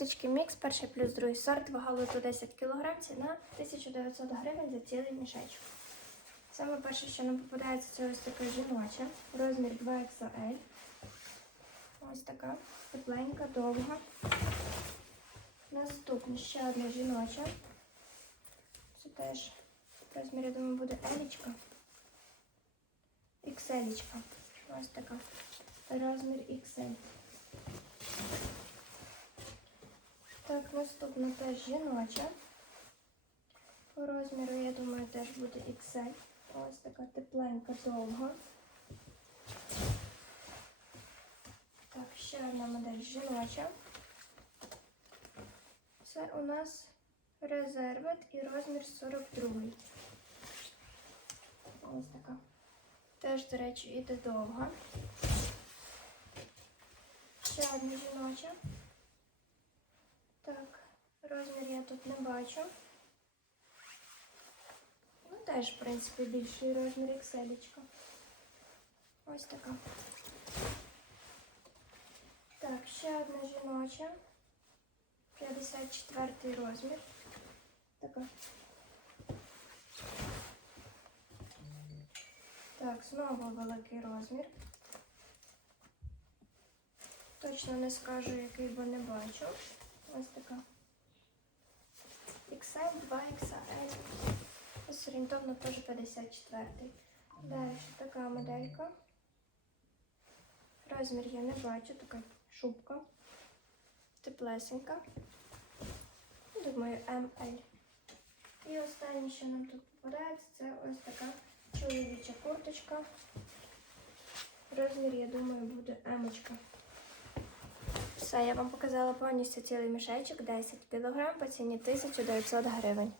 Курточки мікс, перший плюс другий сорт, вага лоту 10 кг, ціна 1900 гривень за цілий мішечок. Саме перше, що нам попадається, це ось така жіноча, розмір 2XL. Ось така тепленька, довга. Наступна ще одна жіноча. Це теж розмір, я думаю, буде елічка. XL. Ось така. Розмір XL. Так, наступна теж жіноча. По розміру, я думаю, теж буде XL. Ось така тепленька, довга. Так, ще одна модель жіноча. Це у нас резервет і розмір 42. Ось така. Теж, до речі, іде довга. Ще одна жіноча. Розмір я тут не бачу. Ну, теж, в принципі, більший розмір XL. Ось така. Так, ще одна жіноча. 54 розмір. Така. Так, знову великий розмір. Точно не скажу, який, бо не бачу. Ось така. XL, 2XL. Ось орієнтовно теж 54. Далі така моделька. Розмір я не бачу, така шубка. Теплесенька. Думаю, ML. І останнє, що нам тут попадається, це ось така чоловіча курточка. Розмір, я думаю, буде емочка. Все, я вам показала повністю цілий мішечок 10 кг по ціні 1900 гривень.